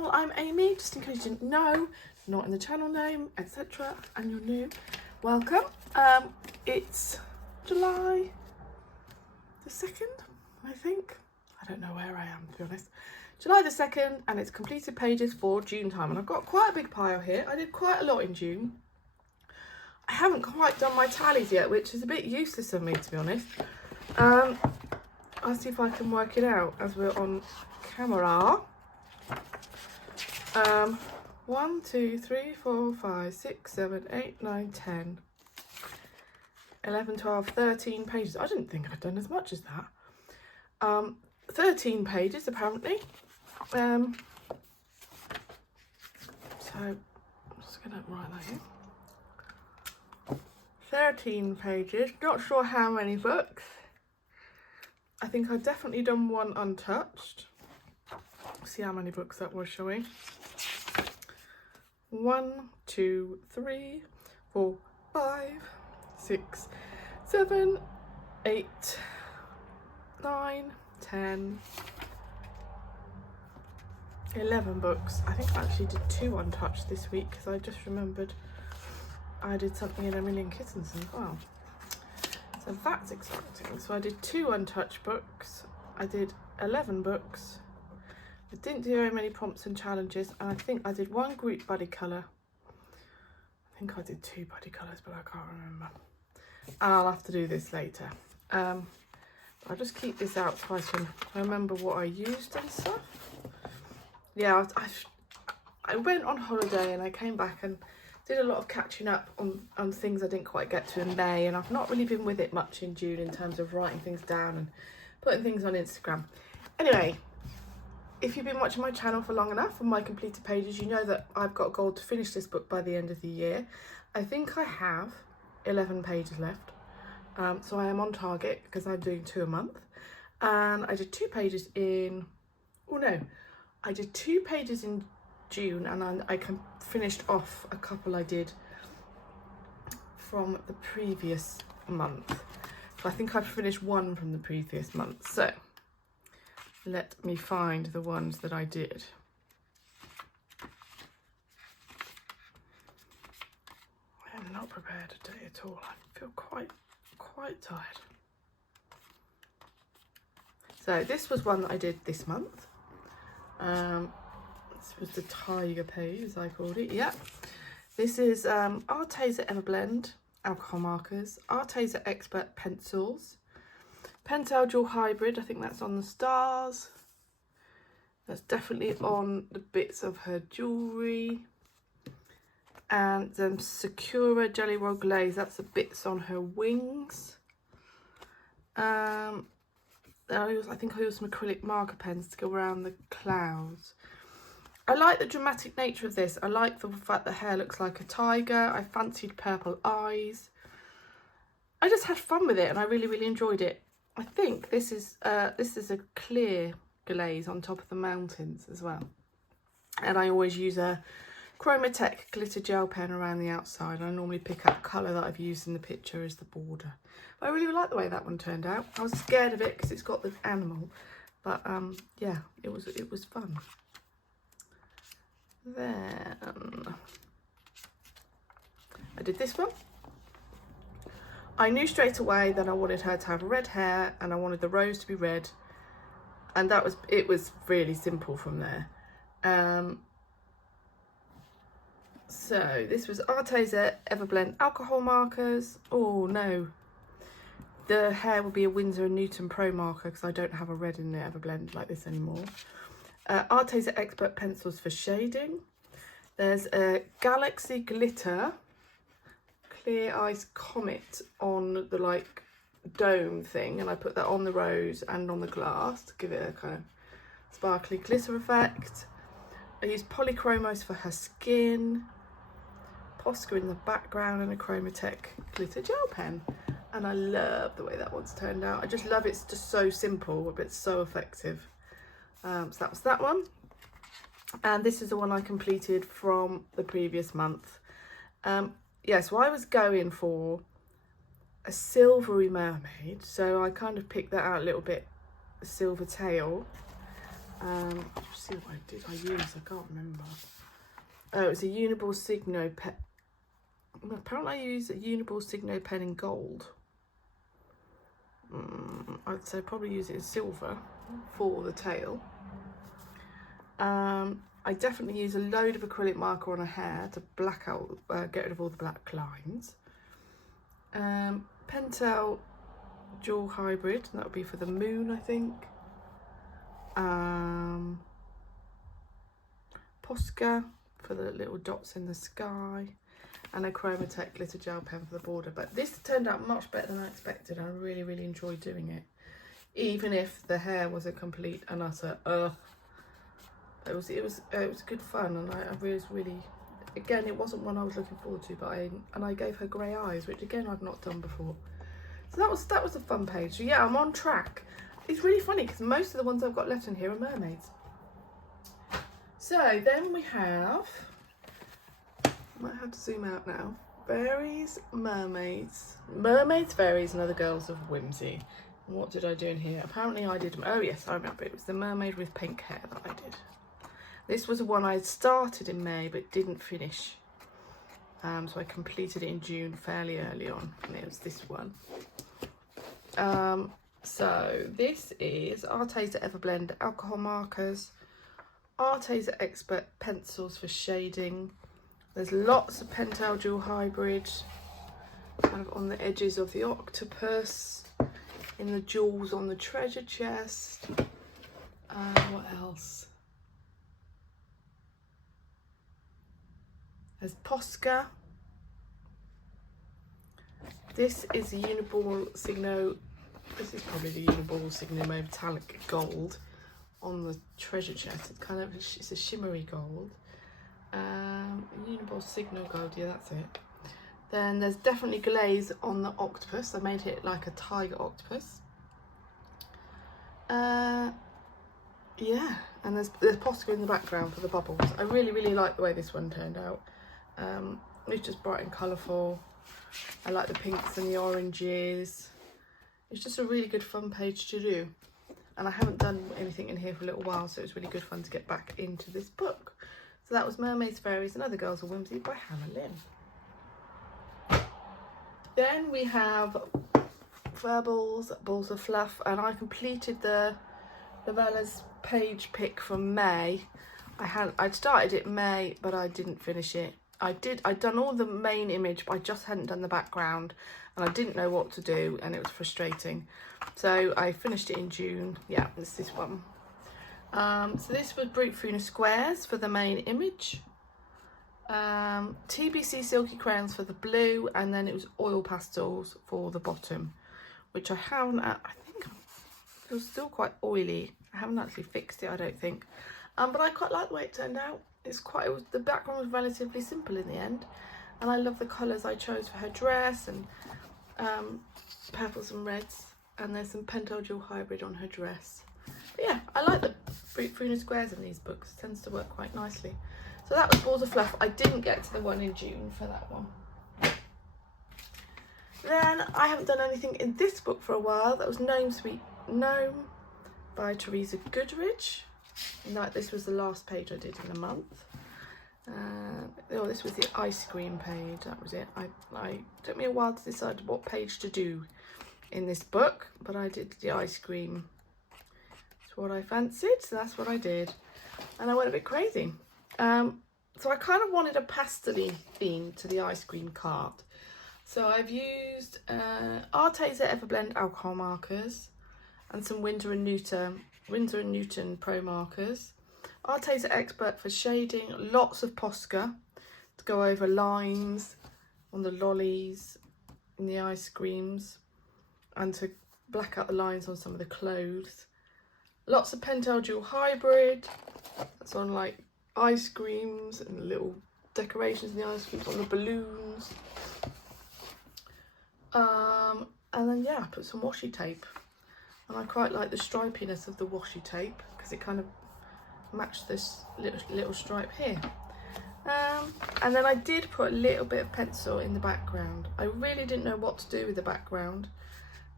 channel. I'm Amy, just in case you didn't know, not in the channel name, etc. and you're new, welcome. It's July the 2nd, I think. I don't know where I am, to be honest. July the 2nd, and it's completed pages for June time, and I've got quite a big pile here. I did quite a lot in June. I haven't quite done my tallies yet, which is a bit useless of me, to be honest. I'll see if I can work it out as we're on camera. 1, 2, 3, 4, 5, 6, 7, 8, 9, 10, 11, 12, 13 pages. I didn't think I'd done as much as that. 13 pages apparently. So I'm just gonna write that in. 13 pages, not sure how many books. I think I've definitely done one untouched. See how many books that was showing. 1, 2, 3, 4, 5, 6, 7, 8, 9, 10, 11 books. I think I actually did 2 untouched this week because I just remembered I did something in A Million Kittens as well. So that's exciting. So I did 2 untouched books. I did 11 books. I didn't do very many prompts and challenges, and I think I did 1 group buddy colour. I think I did 2 buddy colours, but I can't remember. And I'll have to do this later. I'll just keep this out so I can remember what I used and stuff. Yeah, I went on holiday and I came back and did a lot of catching up on things I didn't quite get to in May, and I've not really been with it much in June in terms of writing things down and putting things on Instagram. Anyway, if you've been watching my channel for long enough on my completed pages, you know that I've got a goal to finish this book by the end of the year. I think I have 11 pages left, so I am on target because I'm doing 2 a month. And I did 2 pages in, oh no, I did 2 pages in June, and I finished off a couple I did from the previous month. So I think I've finished 1 from the previous month. So let me find the ones that I did. I am not prepared today at all. I feel quite tired. So this was one that I did this month. This was the tiger page, as I called it. Yeah. This is Arteza Everblend alcohol markers, Arteza Expert pencils, Pentel Dual Hybrid. I think that's on the stars. That's definitely on the bits of her jewellery. And Sakura Jelly Roll Glaze. That's the bits on her wings. I think I used some acrylic marker pens to go around the clouds. I like the dramatic nature of this. I like the fact the hair looks like a tiger. I fancied purple eyes. I just had fun with it and I really enjoyed it. I think this is a clear glaze on top of the mountains as well. And I always use a Chromatech glitter gel pen around the outside. I normally pick up colour that I've used in the picture as the border. But I really like the way that one turned out. I was scared of it because it's got the animal, but yeah, it was fun. Then I did this one. I knew straight away that I wanted her to have red hair and I wanted the rose to be red, and it was really simple from there. So this was Arteza Everblend alcohol markers. Oh no, the hair will be a Winsor & Newton Pro marker because I don't have a red in the Everblend like this anymore. Arteza Expert pencils for shading. There's a Galaxy Glitter Clear Ice Comet on the like dome thing, and I put that on the rose and on the glass to give it a kind of sparkly glitter effect. I used Polychromos for her skin, Posca in the background, and a Chromatech glitter gel pen. And I love the way that one's turned out. I just love it's just so simple, but it's so effective. So that was that one. And this is the one I completed from the previous month. Yeah, so I was going for a silvery mermaid. So I kind of picked that out a little bit, a silver tail. Let's see what did I use? I can't remember. Oh, it's a Uniball Signo pen. Apparently I used a Uniball Signo pen in gold. I'd say probably use it in silver for the tail. I definitely use a load of acrylic marker on a hair to black out, get rid of all the black lines. Pentel Dual Hybrid, and that would be for the moon, I think. Posca for the little dots in the sky, and a Chromatech glitter gel pen for the border. But this turned out much better than I expected. I really, really enjoyed doing it, even if the hair was a complete and utter ugh. It was good fun, and I was really, again, it wasn't one I was looking forward to, but I gave her grey eyes, which again I've not done before. So that was a fun page. So yeah, I'm on track. It's really funny because most of the ones I've got left in here are mermaids. So then we have, I might have to zoom out now. Fairies, mermaids, fairies, and other girls of whimsy. And what did I do in here? Apparently I did, oh yes, I remember, it was the mermaid with pink hair that I did. This was the one I started in May but didn't finish. So I completed it in June fairly early on, and it was this one. So this is Arteza Everblend alcohol markers, Arteza Expert pencils for shading. There's lots of Pentel Dual Hybrid kind of on the edges of the octopus, in the jewels on the treasure chest. What else? There's Posca. This is the Uniball Signo. This is probably the Uniball Signo metallic gold on the treasure chest. It's kind of, it's a shimmery gold. Uniball Signo gold, yeah, that's it. Then there's definitely glaze on the octopus. I made it like a tiger octopus. Yeah, and there's Posca in the background for the bubbles. I really, really like the way this one turned out. It's just bright and colourful. I like the pinks and the oranges. It's just a really good fun page to do. And I haven't done anything in here for a little while, so it's really good fun to get back into this book. So that was Mermaids, Fairies and Other Girls of Whimsy by Hannah Lynn. Then we have Furballs, Balls of Fluff, and I completed the Novellas page pick from May. I'd started it in May, but I didn't finish it. I'd done all the main image, but I just hadn't done the background, and I didn't know what to do, and it was frustrating. So I finished it in June. Yeah, it's this one. So this was Brute Funa Squares for the main image. TBC Silky Crayons for the blue, and then it was oil pastels for the bottom, which I haven't, I think it was still quite oily. I haven't actually fixed it, I don't think. But I quite like the way it turned out. The background was relatively simple in the end, and I love the colours I chose for her dress, and purples and reds, and there's some Pentel Dual Hybrid on her dress. But yeah, I like the Brute Funa Squares in these books. It tends to work quite nicely. So that was Balls of Fluff. I didn't get to the one in June for that one. Then I haven't done anything in this book for a while. That was Gnome Sweet Gnome by Teresa Goodrich. This was the last page I did in the month. This was the ice cream page. That was it. It took me a while to decide what page to do in this book, but I did the ice cream. It's what I fancied, so that's what I did. And I went a bit crazy. So I kind of wanted a pastel-y theme to the ice cream cart. So I've used Arteza Everblend alcohol markers and some Winsor & Newton Pro markers. Arteza Expert for shading, lots of Posca to go over lines on the lollies in the ice creams and to black out the lines on some of the clothes. Lots of Pentel Dual Hybrid, that's on like ice creams and little decorations in the ice creams on the balloons. And then yeah, I put some washi tape, and I quite like the stripiness of the washi tape because it kind of matched this little stripe here. And then I did put a little bit of pencil in the background. I really didn't know what to do with the background,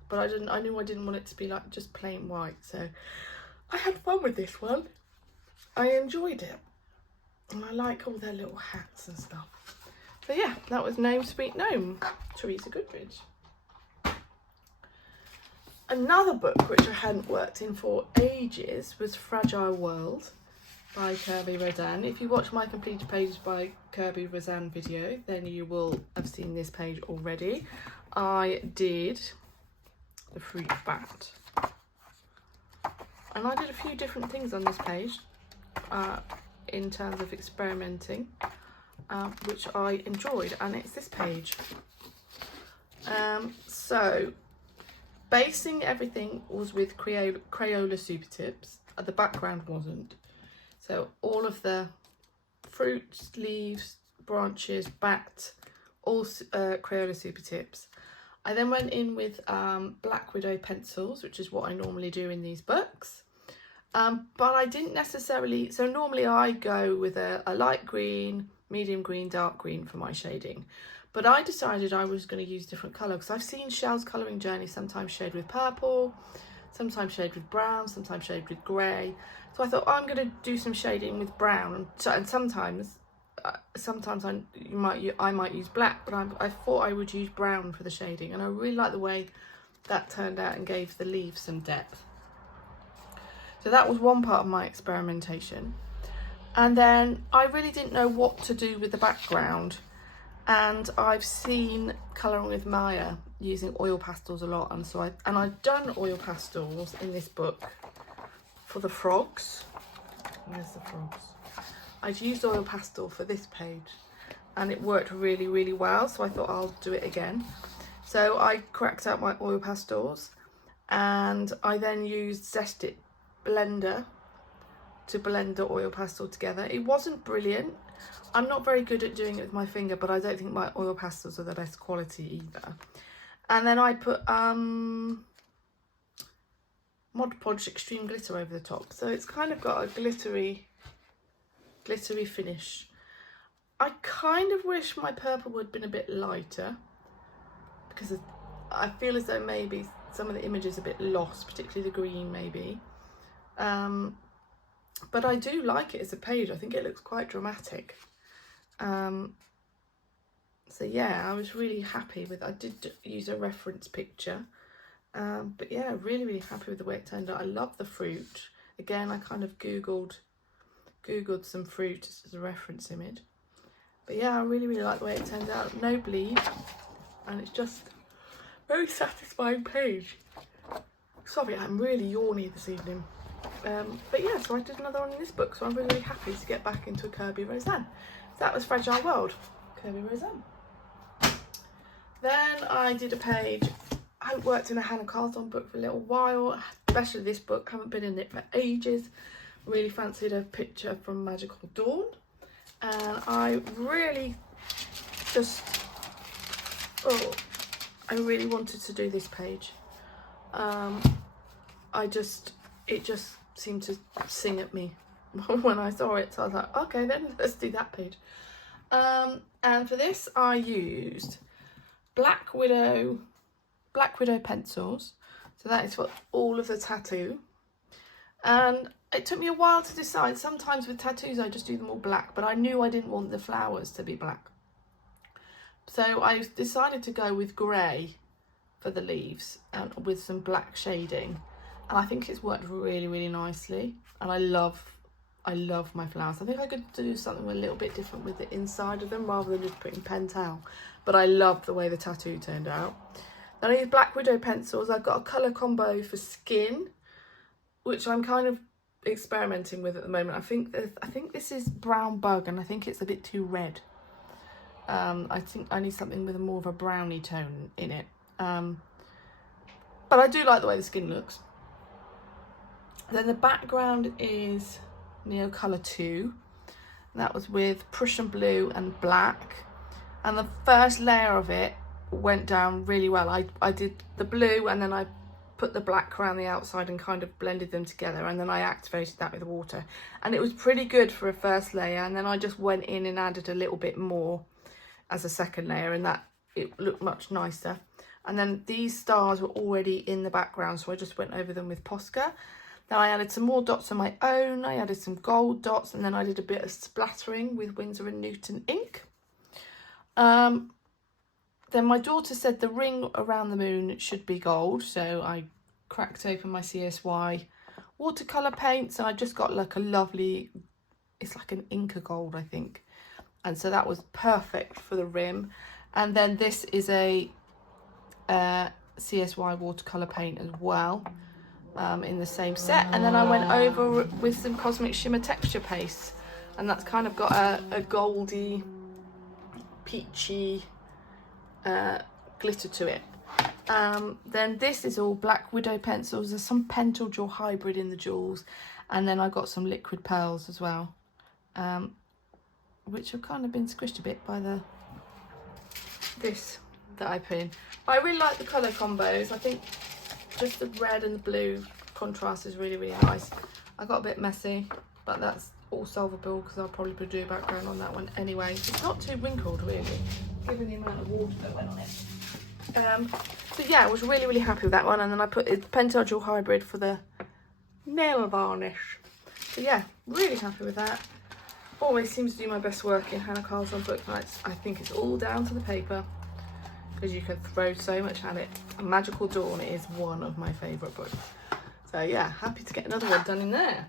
but I knew I didn't want it to be like just plain white, so I had fun with this one. I enjoyed it. And I like all their little hats and stuff. So yeah, that was Gnome Sweet Gnome, Teresa Goodridge. Another book which I hadn't worked in for ages was Fragile World by Kirby Roseanne. If you watch my completed pages by Kirby Roseanne video, then you will have seen this page already. I did the fruit bat. And I did a few different things on this page in terms of experimenting, which I enjoyed, and it's this page. So basing everything was with Crayola Super Tips. The background wasn't. So all of the fruits, leaves, branches, bat, all Crayola Super Tips. I then went in with Black Widow pencils, which is what I normally do in these books. But I didn't necessarily, so normally I go with a light green, medium green, dark green for my shading. But I decided I was going to use different colour, because I've seen Shell's Colouring Journey sometimes shade with purple, sometimes shade with brown, sometimes shade with grey. So I thought, oh, I'm going to do some shading with brown, and sometimes I might use black, but I thought I would use brown for the shading, and I really like the way that turned out and gave the leaves some depth. So that was one part of my experimentation. And then I really didn't know what to do with the background, and I've seen Colouring with Maya using oil pastels a lot, and so I've done oil pastels in this book for the frogs. Where's the frogs? I've used oil pastel for this page, and it worked really, really well, so I thought I'll do it again. So I cracked out my oil pastels, and I then used Zest-It blender to blend the oil pastel together. It wasn't brilliant. I'm not very good at doing it with my finger, but I don't think my oil pastels are the best quality either. And then I put Mod Podge Extreme Glitter over the top, so it's kind of got a glittery finish. I kind of wish my purple would have been a bit lighter, because I feel as though maybe some of the images are a bit lost, particularly the green maybe. But I do like it as a page. I think it looks quite dramatic. So yeah, I was really happy with, I did use a reference picture. But yeah, really, really happy with the way it turned out. I love the fruit. Again, I kind of Googled some fruit as a reference image. But yeah, I really, really like the way it turned out. No bleed, and it's just very satisfying page. Sorry, I'm really yawny this evening. But yeah, so I did another one in this book, so I'm really, really happy to get back into a Kirby Roseanne. So that was Fragile World, Kirby Roseanne. Then I did a page. I haven't worked in a Hannah Carlton book for a little while, especially this book. Haven't been in it for ages. Really fancied a picture from Magical Dawn, and I really just, I really wanted to do this page. It just seemed to sing at me when I saw it, so I was like, okay, then let's do that page. And for this I used Black Widow pencils, so that is for all of the tattoo. And it took me a while to decide. Sometimes with tattoos I just do them all black, but I knew I didn't want the flowers to be black, so I decided to go with grey for the leaves and with some black shading, and I think it's worked really, really nicely. And I love my flowers. I think I could do something a little bit different with the inside of them rather than just putting Pentel, but I love the way the tattoo turned out. Then I use Black Widow pencils. I've got a colour combo for skin, which I'm kind of experimenting with at the moment. I think this is Brown Bug, and I think it's a bit too red. I think I need something with more of a brownie tone in it. But I do like the way the skin looks. Then the background is Neocolor 2. That was with Prussian blue and black. And the first layer of it went down really well. I did the blue, and then I put the black around the outside and kind of blended them together, and then I activated that with water, and it was pretty good for a first layer. And then I just went in and added a little bit more as a second layer, and that it looked much nicer. And then these stars were already in the background, so I just went over them with Posca. Then I added some more dots of my own. I added some gold dots, and then I did a bit of splattering with Winsor & Newton ink. Then my daughter said the ring around the moon should be gold, so I cracked open my CSY watercolour paints, and I just got like a lovely, it's like an Inca gold, I think. And so that was perfect for the rim. And then this is a CSY watercolour paint as well, in the same set. And then I went over with some Cosmic Shimmer texture paste, and that's kind of got a goldy, peachy glitter to it. Then this is all Black Widow pencils. There's some Pentel Jewel Hybrid in the jewels, and then I got some liquid pearls as well, which have kind of been squished a bit by this that I put in. I really like the colour combos. I think just the red and the blue contrast is really, really nice. I got a bit messy, but that's all solvable because I'll probably do a background on that one anyway. It's not too wrinkled really, given the amount of water that went on it. So yeah, I was really, really happy with that one. And then I put the Pentel Jewel Hybrid for the nail varnish. So yeah, really happy with that. Always seems to do my best work in Hannah Carlson book nights. I think it's all down to the paper, because you can throw so much at it. A Magical Dawn is one of my favourite books. So yeah, happy to get another one done in there.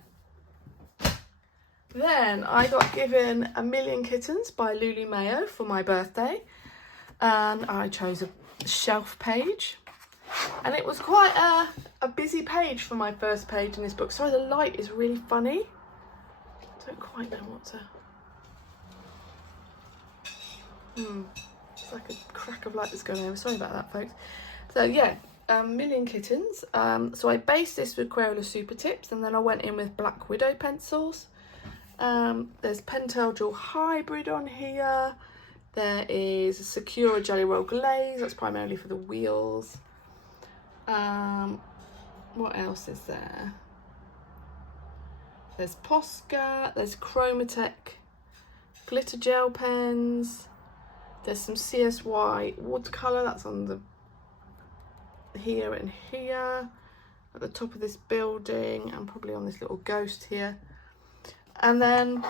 Then I got given A Million Kittens by Lulu Mayo for my birthday, and I chose a shelf page, and it was quite a busy page for my first page in this book. Sorry, the light is really funny. I don't quite know what to... It's like a crack of light that's going over. Sorry about that, folks. So yeah, Million Kittens. So I based this with Crayola Super Tips, and then I went in with Black Widow pencils. There's Pentel Jewel Hybrid on here. There is a Sakura Jelly Roll Glaze. That's primarily for the wheels. What else is there? There's Posca. There's Chromatech glitter gel pens. There's some CSY watercolour. That's on the here and here at the top of this building, and probably on this little ghost here. And then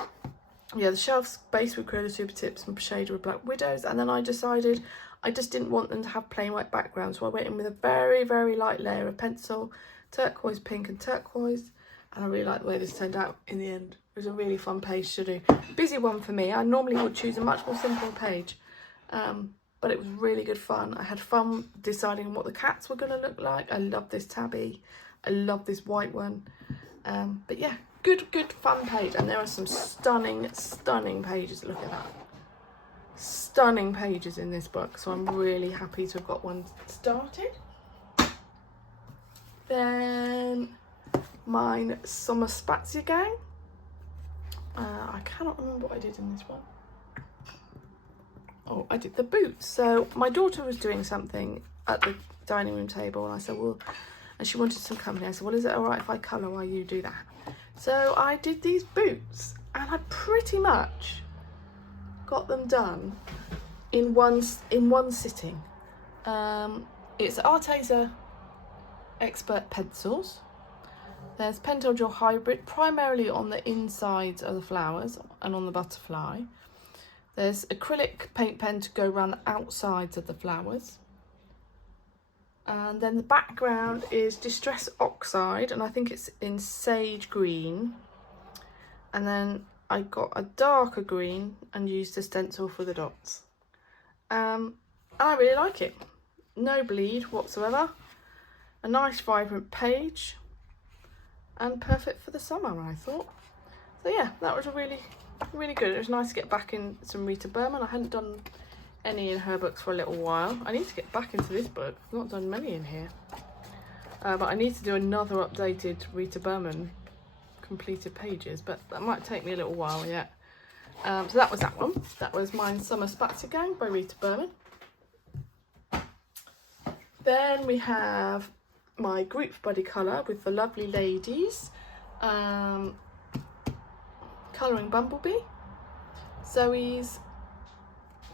yeah, the shelf's based with Crayola Super Tips and shaded with Black Widows. And then I decided I just didn't want them to have plain white backgrounds, so I went in with a very, very light layer of pencil, turquoise, pink and turquoise. And I really like the way this turned out in the end. It was a really fun page to do. Busy one for me. I normally would choose a much more simple page, but it was really good fun. I had fun deciding what the cats were going to look like. I love this tabby. I love this white one. But yeah, good fun page. And there are some stunning pages. Look at that. Stunning pages in this book. So I'm really happy to have got one started. Then mine Summer Spazia Gang. I cannot remember what I did in this one. Oh, I did the boots. So my daughter was doing something at the dining room table, and I said, well, and she wanted some company. I said, well, is it all right if I colour while you do that? So I did these boots, and I pretty much got them done in one sitting. It's Arteza Expert pencils. There's Pentel Jewel Hybrid, primarily on the insides of the flowers and on the butterfly. There's acrylic paint pen to go around the outsides of the flowers. And then the background is Distress Oxide, and I think it's in sage green. And then I got a darker green and used a stencil for the dots. And I really like it. No bleed whatsoever. A nice vibrant page. And perfect for the summer, I thought. So yeah, that was really good. It was nice to get back in some Rita Berman. I hadn't done any in her books for a little while. I need to get back into this book. I've not done many in here. But I need to do another updated Rita Berman completed pages, but that might take me a little while yet. So that was that one. That was mine Summer Spazia Gang by Rita Berman. Then we have my group buddy colour with the lovely ladies, colouring Bumblebee, Zoe's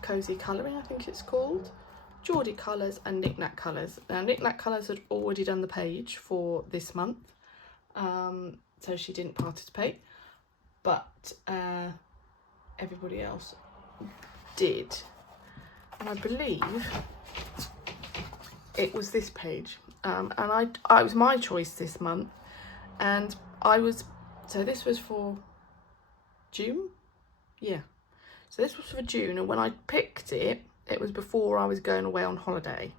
Cozy Colouring, I think it's called, Geordie Colours and Knick Knack Colours. Now Knick Knack Colours had already done the page for this month, so she didn't participate, but everybody else did. And I believe it was this page, and I was my choice this month, and so this was for June, yeah, so this was for June, and when I picked it, it was before I was going away on holiday,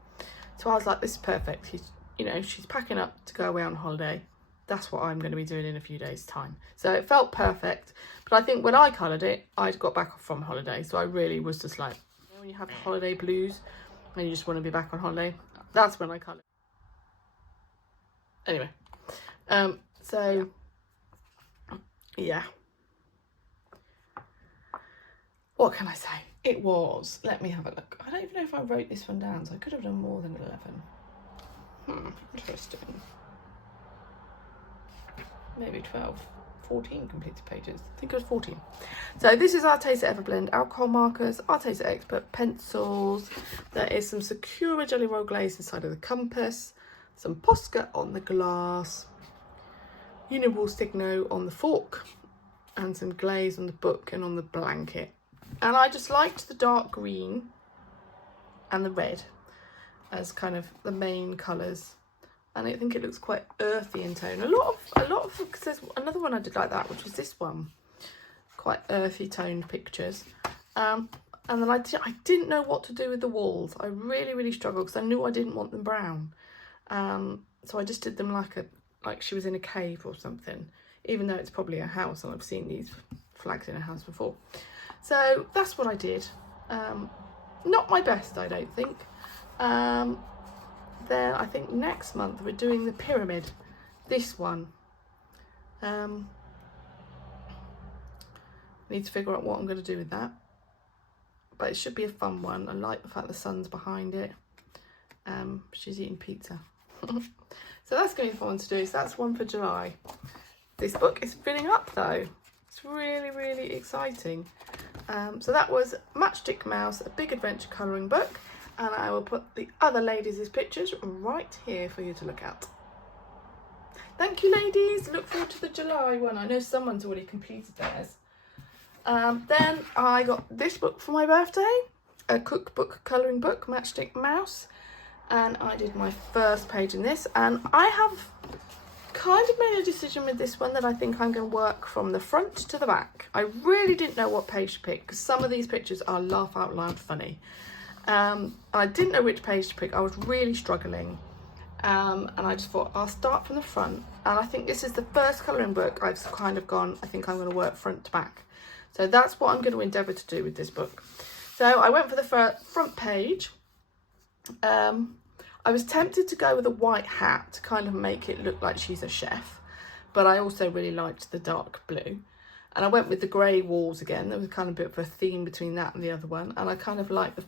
so I was like, this is perfect. She's packing up to go away on holiday, that's what I'm going to be doing in a few days time, so it felt perfect. But I think when I coloured it, I'd got back from holiday, so I really was just like, when you have holiday blues and you just want to be back on holiday, that's when I coloured. Anyway, so yeah, what can I say? It was, let me have a look. I don't even know if I wrote this one down, so I could have done more than 11. Interesting. Maybe 12, 14 completed pages. I think it was 14. So this is Arteza Everblend alcohol markers, Arteza Expert pencils. There is some Sakura Jelly Roll glaze inside of the compass, some Posca on the glass, Uniball Signo on the fork, and some glaze on the book and on the blanket. And I just liked the dark green and the red as kind of the main colours. And I think it looks quite earthy in tone. A lot of, because there's another one I did like that, which was this one. Quite earthy toned pictures. And then I didn't know what to do with the walls. I really, really struggled because I knew I didn't want them brown. So I just did them like she was in a cave or something, even though it's probably a house and I've seen these flags in a house before. So that's what I did. Not my best, I don't think. Then I think next month we're doing the pyramid, this one. Need to figure out what I'm going to do with that, but it should be a fun one. I like the fact the sun's behind it. She's eating pizza. So that's going to be fun to do. So that's one for July. This book is filling up though. It's really, really exciting. So that was Matchstick Mouse, a big adventure colouring book. And I will put the other ladies' pictures right here for you to look at. Thank you, ladies. Look forward to the July one. I know someone's already completed theirs. Then I got this book for my birthday, a cookbook colouring book, Matchstick Mouse. And I did my first page in this. And I have kind of made a decision with this one that I think I'm going to work from the front to the back. I really didn't know what page to pick because some of these pictures are laugh out loud funny. I didn't know which page to pick. I was really struggling, and I just thought I'll start from the front, and I think this is the first colouring book I've kind of gone, I think I'm going to work front to back, so that's what I'm going to endeavour to do with this book. So I went for the front page. I was tempted to go with a white hat to kind of make it look like she's a chef, but I also really liked the dark blue, and I went with the grey walls again. There was kind of a bit of a theme between that and the other one, and I kind of like the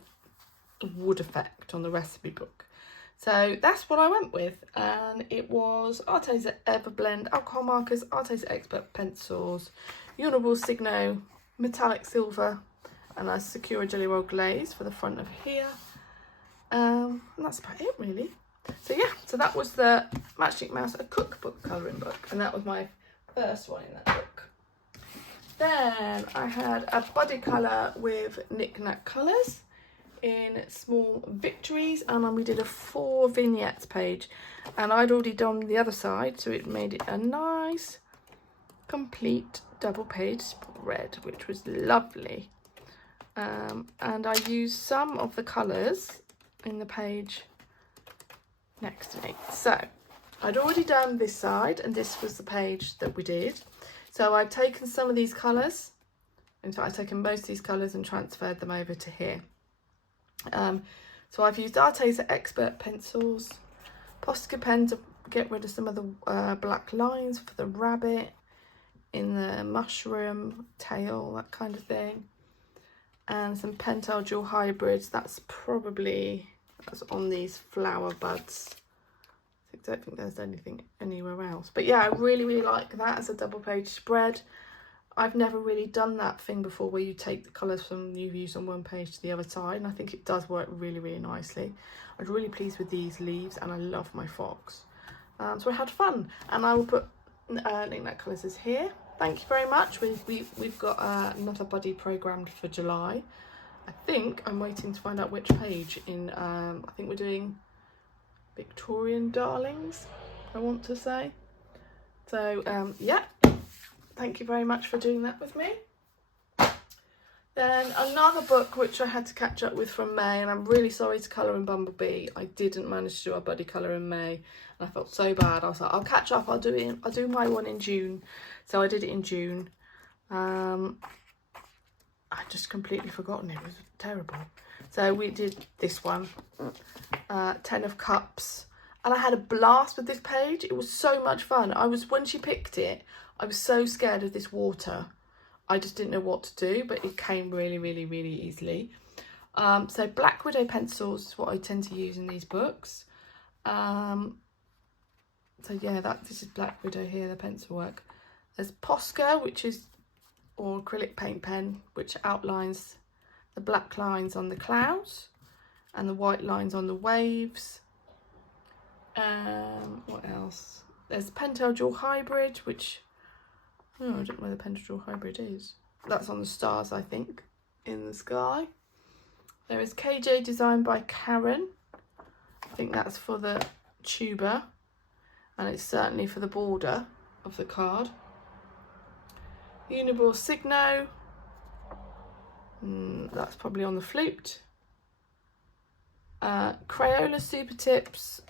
wood effect on the recipe book, so that's what I went with. And it was Arteza Everblend alcohol markers, Arteza Expert pencils, Uniball Signo metallic silver, and a Sakura Jelly Roll glaze for the front of here. And that's about it really. So yeah, so that was the Matchstick Mouse, a cookbook colouring book, and that was my first one in that book. Then I had a body colour with Knick Knack Colours in Small Victories, and then we did a 4 vignettes page, and I'd already done the other side, so it made it a nice complete double page spread, which was lovely. And I used some of the colours in the page next to me. So I'd already done this side, and this was the page that we did. So I've taken some of these colours, in fact I've taken most of these colours and transferred them over to here. So I've used Arteza Expert pencils, Posca pen to get rid of some of the black lines for the rabbit in the mushroom tail, that kind of thing, and some Pentel Dual Hybrids. That's on these flower buds. I don't think there's anything anywhere else, but yeah, I really, really like that as a double page spread. I've never really done that thing before where you take the colours from you've used on one page to the other side, and I think it does work really, really nicely. I was really pleased with these leaves, and I love my fox. So I had fun, and I will put Link That Colours is here. Thank you very much. We've got another buddy programmed for July. I think I'm waiting to find out which page in, I think we're doing Victorian Darlings, I want to say. So yeah, thank you very much for doing that with me. Then another book which I had to catch up with from May, and I'm really sorry to Colour and Bumblebee, I didn't manage to do our buddy colour in May, and I felt so bad. I was like, I'll catch up, I'll do my one in June. So I did it in June. I just completely forgotten, it was terrible. So we did this one, 10 of Cups, and I had a blast with this page. It was so much fun. When she picked it, I was so scared of this water. I just didn't know what to do, but it came really, really, really easily. So Black Widow pencils is what I tend to use in these books. So yeah, this is Black Widow here, the pencil work. There's Posca, which is, or acrylic paint pen, which outlines the black lines on the clouds and the white lines on the waves. What else? There's Pentel Dual Hybrid, which, I don't know where the Pentel Dual Hybrid is. That's on the stars, I think, in the sky. There is KJ designed by Karen. I think that's for the tuber, and it's certainly for the border of the card. Uniball Signo. That's probably on the flute. Crayola Super Tips.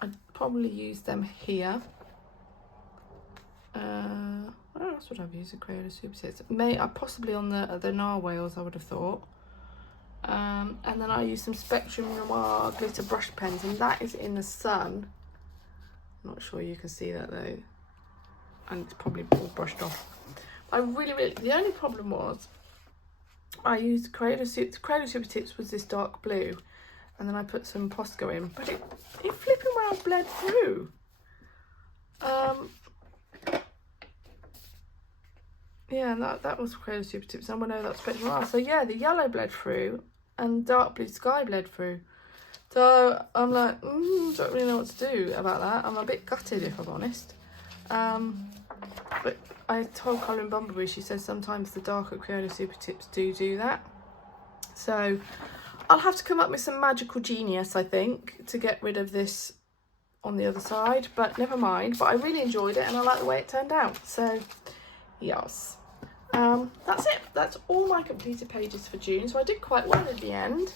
I'd probably use them here. Where else would I have used the Crayola Super Tips? Possibly on the Narwhals, I would have thought. And then I use some Spectrum Noir glitter brush pens, and that is in the sun. I'm not sure you can see that though, and it's probably all brushed off. The only problem was I used Crayola Super Tips was this dark blue, and then I put some Posca in, but it flipping well bled through. Yeah, and that was Crayola Super Tips. I know that's Spectrum Noir. So yeah, the yellow bled through and dark blue sky bled through. So I'm like, don't really know what to do about that. I'm a bit gutted, if I'm honest. But I told Colour and Bumblebee, she says sometimes the darker Crayola Super Tips do that. So I'll have to come up with some magical genius, I think, to get rid of this on the other side. But never mind. But I really enjoyed it, and I like the way it turned out. So yes. That's it. That's all my completed pages for June. So I did quite well at the end.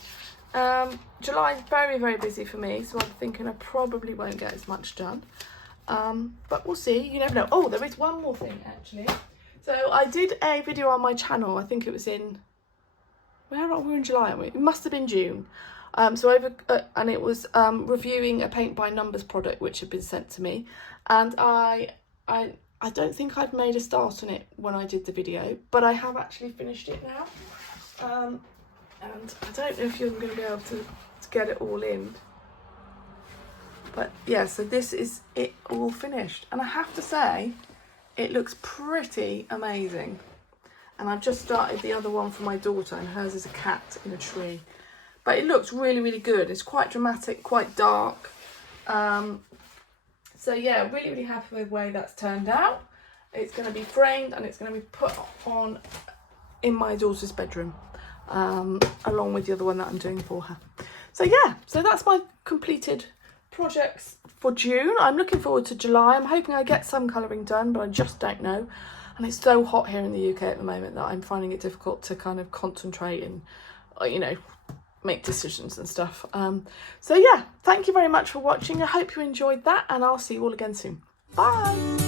July is very, very busy for me, so I'm thinking I probably won't get as much done. But we'll see. You never know. Oh, there is one more thing actually. So I did a video on my channel. I think it was in, where are we in July? It must have been June. And it was reviewing a Paint by Numbers product which had been sent to me, and I don't think I'd made a start on it when I did the video, but I have actually finished it now. And I don't know if you're going to be able to get it all in. But yeah, so this is it all finished. And I have to say, it looks pretty amazing. And I've just started the other one for my daughter, and hers is a cat in a tree. But it looks really, really good. It's quite dramatic, quite dark. So yeah, really, really happy with the way that's turned out. It's going to be framed and it's going to be put on in my daughter's bedroom, along with the other one that I'm doing for her. So yeah, so that's my completed projects for June. I'm looking forward to July. I'm hoping I get some colouring done, but I just don't know. And it's so hot here in the UK at the moment that I'm finding it difficult to kind of concentrate and, you know, make decisions and stuff. So yeah, thank you very much for watching. I hope you enjoyed that, and I'll see you all again soon. Bye.